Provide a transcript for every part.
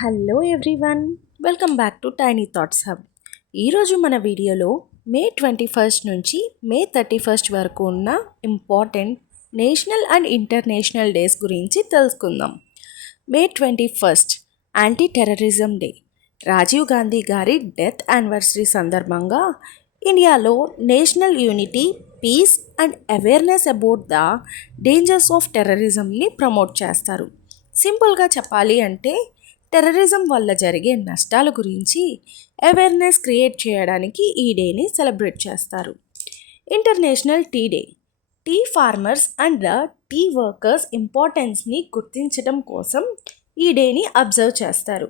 Hello everyone, welcome back to tiny thoughts hub. ఈరోజు మన వీడియోలో మే 21 నుంచి మే 31 వరకు ఉన్న important national and international days గురించి తెలుసుకుందాం. May 21 anti terrorism day. Rajiv Gandhi గారి డెత్ యానివర్సరీ సందర్భంగా ఇండియాలో national unity, peace and awareness about the dangers of టెర్రరిజంని ప్రమోట్ చేస్తారు. సింపుల్గా చెప్పాలి అంటే టెర్రరిజం వల్ల జరిగే నష్టాల గురించి అవేర్నెస్ క్రియేట్ చేయడానికి ఈ డేని సెలబ్రేట్ చేస్తారు. International tea day. Tea farmers and the tea workers ఇంపార్టెన్స్ని గుర్తించడం కోసం ఈ డేని అబ్జర్వ్ చేస్తారు.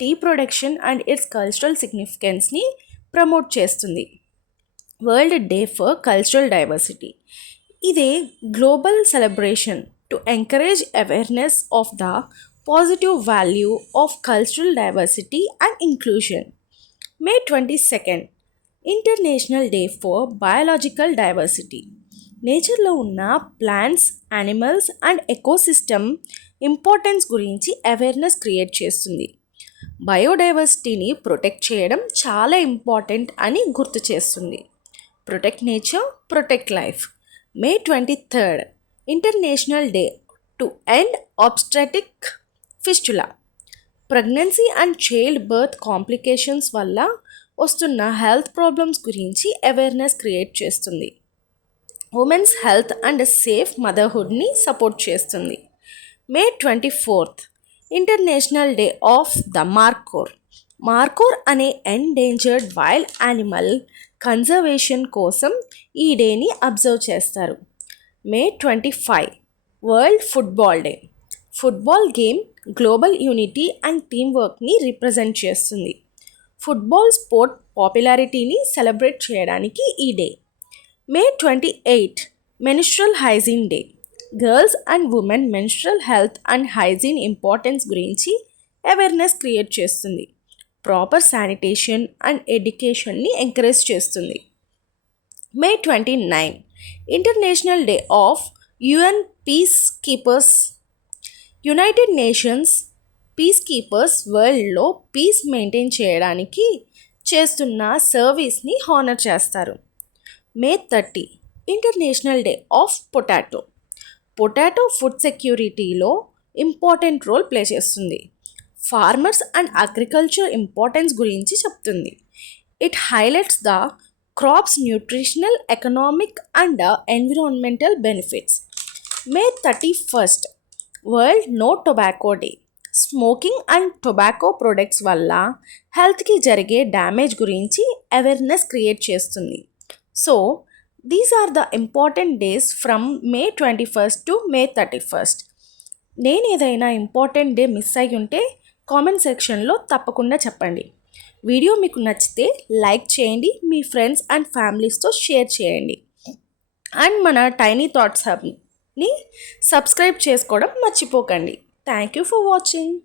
Tea production and its cultural సిగ్నిఫికెన్స్ని ప్రమోట్ చేస్తుంది. World day for cultural diversity. ఇదే global celebration to encourage awareness of the positive value of cultural diversity and inclusion. May 22 international day for biological diversity. నేచర్లో ఉన్న plants, animals and ecosystem importance గురించి awareness create చేస్తుంది. బయోడైవర్సిటీని protect చేయడం చాలా important అని గుర్తు చేస్తుంది. Protect nature, protect life. May 23 international day to end obstetric fistula. Pregnancy and childbirth complications వల్ల వస్తున్న హెల్త్ ప్రాబ్లమ్స్ గురించి అవేర్నెస్ క్రియేట్ చేస్తుంది. ఉమెన్స్ హెల్త్ అండ్ సేఫ్ మదర్హుడ్ని సపోర్ట్ చేస్తుంది. May 24 international day of the markhor. Markhor అనే endangered wild animal conservation కోసం ఈ డేని అబ్జర్వ్ చేస్తారు. May 25 world football day. Football game global unity and team వర్క్ని రిప్రజెంట్ చేస్తుంది. ఫుట్బాల్ స్పోర్ట్ పాపులారిటీని సెలబ్రేట్ చేయడానికి ఈ day. May 28 menstrual hygiene day. Girls and women menstrual health and hygiene importance గురించి awareness create చేస్తుంది. ప్రాపర్ శానిటేషన్ అండ్ ఎడ్యుకేషన్ని ఎంకరేజ్ చేస్తుంది. May 29 international day of UN piece keepers. United nations piece keepers వరల్డ్లో peace maintain చేయడానికి చేస్తున్న సర్వీస్ని honour చేస్తారు. May 30 international day of potato. Potato food సెక్యూరిటీలో important role play చేస్తుంది. ఫార్మర్స్ అండ్ అగ్రికల్చర్ ఇంపార్టెన్స్ గురించి చెప్తుంది. It highlights the crops nutritional, economic and environmental benefits. May 31 world no tobacco day. Smoking and tobacco products వల్ల హెల్త్కి జరిగే damage గురించి awareness create చేస్తుంది. So these are the important days from May 21 to May 31. నేను ఏదైనా important day miss అయ్యి ఉంటే comment సెక్షన్లో తప్పకుండా చెప్పండి. వీడియో మీకు నచ్చితే లైక్ చేయండి, మీ ఫ్రెండ్స్ అండ్ ఫ్యామిలీస్తో షేర్ చేయండి. అండ్ మన టైనీ థాట్స్ హబ్ని సబ్స్క్రైబ్ చేసుకోవడం మర్చిపోకండి. Thank you for watching.